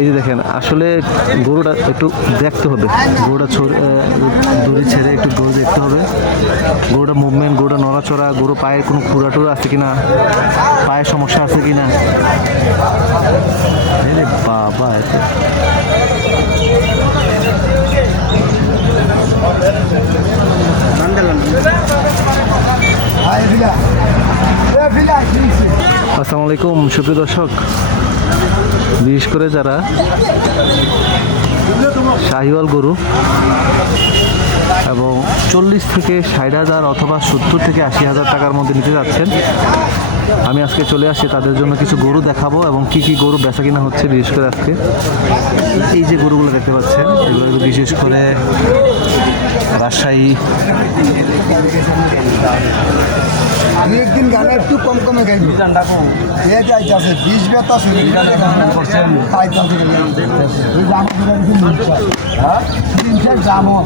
এই যে দেখেন, আসলে গরুটা একটু দেখতে হবে। গরুটা দড়ি ছেড়ে একটু গরু দেখতে হবে। গরুটা মুভমেন্ট গরুটা নড়াচড়া গরু পায়ে কোনো খুঁড়া টুরা আছে কিনা, পায়ে সমস্যা আছে কিনা? বাবা আসসালামু আলাইকুম, সুপ্রিয় দর্শক। বিশেষ করে যারা শাহিওয়াল গরু এবং চল্লিশ থেকে ষাট হাজার অথবা সত্তর থেকে আশি হাজার টাকার মধ্যে নিতে যাচ্ছেন, আমি আজকে চলে আসি তাদের জন্য কিছু গরু দেখাবো এবং কি কি গরু বেচা কিনা হচ্ছে বিশেষ করে আজকে। এই যে গরুগুলো দেখতে পাচ্ছেন, এগুলো বিশেষ করে রাজশাহী আমি একদিন গানে একটু কম কমে গাইবি। এ যাইতাছে বিশ বেতা শুনে জামা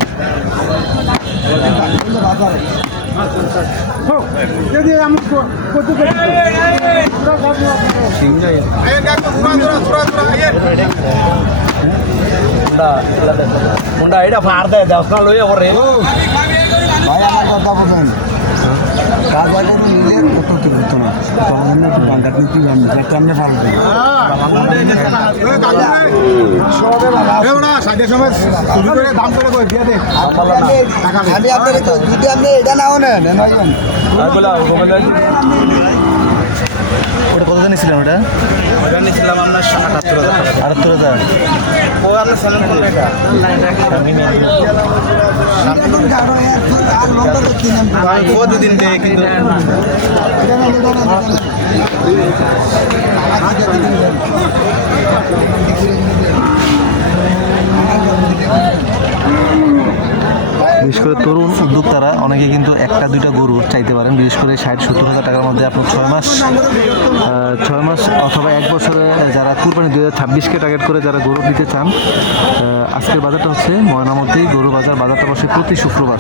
মুন্ডা এটা ফার দেয় দেওয়া না লইয়া ভাই আমার কথা বলেন। কাজবাজে নিলে কত কি বুঝতো না তখন একটু বাংলা কিন্তু আমি একটা আমি পারব সবে দাম করে কই দিয়ে দে আমি আপনার যদি আপনি এটা নাও নেন ওটা কত জানিয়েছিলেন ওটা? ওটা নিয়েছিলাম আপনার আটাত্তর হাজার। টাকা আটাত্তর হাজার। ও আপনার স্যালেন কোন এটা প্রতিদিন দেয় কিন্তু। বিশেষ করে তরুণ উদ্যোক্তারা, অনেকে কিন্তু একটা, দুইটা গরু চাইতে পারেন, বিশেষ করে ষাট, সত্তর হাজার টাকার মধ্যে আপনার ছয় মাস ছয় মাস অথবা এক বছরে যারা কুরবানি দুই হাজার ছাব্বিশকে টার্গেট করে যারা গরু দিতে চান আজকের বাজারটা হচ্ছে ময়নামতি গরু বাজার। বাজারটা বসে প্রতি শুক্রবার।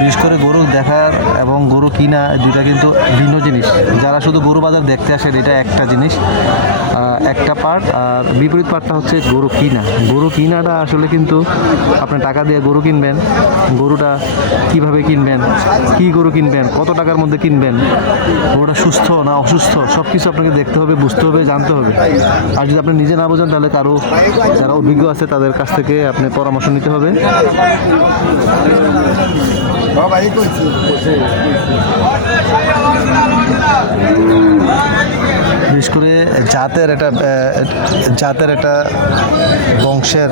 বিশেষ করে গরু দেখার এবং গরু কিনা দুইটা কিন্তু ভিন্ন জিনিস। যারা শুধু গরু বাজার দেখতে আসেন, এটা একটা জিনিস। একটা পার্ট আর বিপরীত পার্টটা হচ্ছে গরু কিনা। গরু কিনাটা আসলে কিন্তু আপনি টাকা দিয়ে গরু কিনবেন? গরুটা কীভাবে কিনবেন? কি গরু কিনবেন? কত টাকার মধ্যে কিনবেন? গরুটা সুস্থ না অসুস্থ? সব কিছু আপনাকে দেখতে হবে, বুঝতে হবে, জানতে হবে। আর যদি আপনি নিজে না বোঝেন, তাহলে কারও যারা অভিজ্ঞ আছে, তাদের কাছ থেকে আপনি পরামর্শ নিতে হবে। বিশেষ করে জাতের একটা জাতের একটা বংশের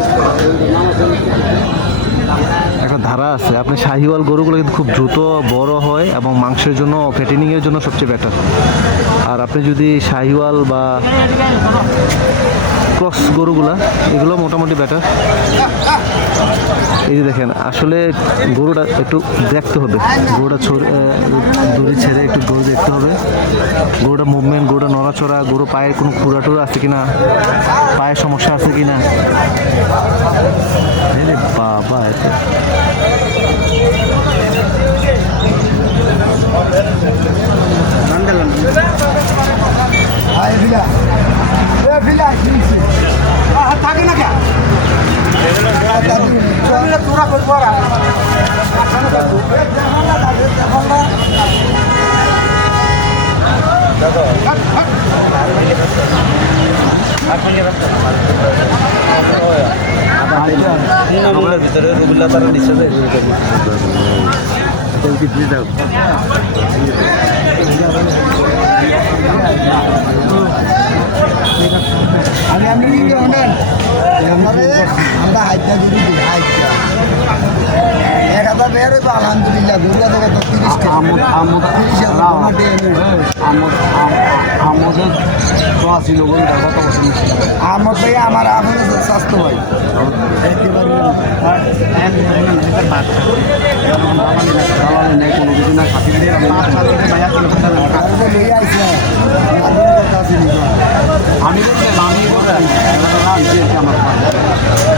একটা ধারা আছে। আপনি শাহিওয়াল গরুগুলো কিন্তু খুব দ্রুত বড় হয় এবং মাংসের জন্য ফ্যাটেনিংয়ের জন্য সবচেয়ে বেটার আর আপনি যদি শাহিওয়াল বা ক্রস গরুগুলা, এগুলো মোটামুটি বেটার এই যে দেখেন, আসলে গরুটা একটু দেখতে হবে। গরুটা দড়ি ছেড়ে একটু গরু দেখতে হবে। গরুটা মুভমেন্ট গরুটা নড়াচড়া গরু পায়ে কোনো খুঁড়া টুরা আছে কিনা পায়ে সমস্যা আছে কিনা। বাবা, এতে। থাকে না কে তোরা করব রুবিলার ভিতরে রুবিল্লা তারা দিচ্ছে যে আমি আমি কিন্তু অনেন আমারে হাইটা যদি দিই হাইটা এক হাজার বের হইবো আলহামদুলিল্লাহ দুর্গা তো কত তিরিশ তিরিশ আমোদের তো আসিল বলে দেখা তো আমার ভাই আমার আমার স্বাস্থ্য ভাই দালালি নেই কোনো কিছু না খাতি দিয়ে আর লইয়া আইছে আমি কথা আছে নিবা আমি বলছি আমি বলছি আমার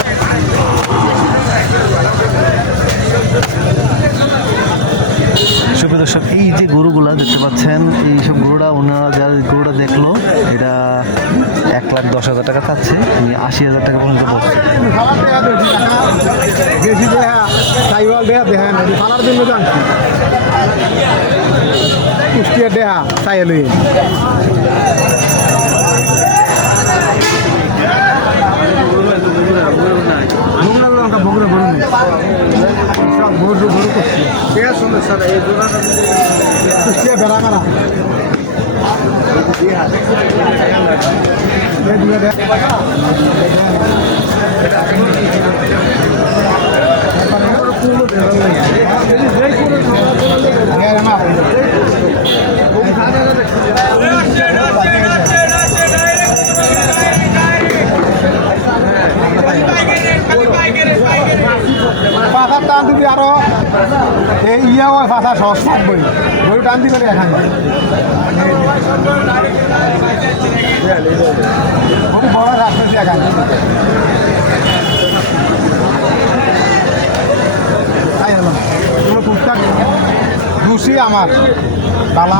দর্শক, এই যে গরুগুলা দেখতে পাচ্ছেন, এই সব গরুটা ওনারা যারা গরুটা দেখল, এটা এক লাখ দশ হাজার টাকা চাচ্ছে উনি আশি হাজার টাকা পর্যন্ত দেহা না ফালার জন্য জানছি কুষ্টিয়া দেহা স্যার এই গরু গরু গরু করছি কুষ্টিয়া বেড়াগাড়া। পাথার টান দিবি আরও এই ইয়া হয় পাথা সহজ থাকবই গরু টান দিবে এখানে বড় রাখতেছি এখানে কুর্তা খুশি আমার। বালা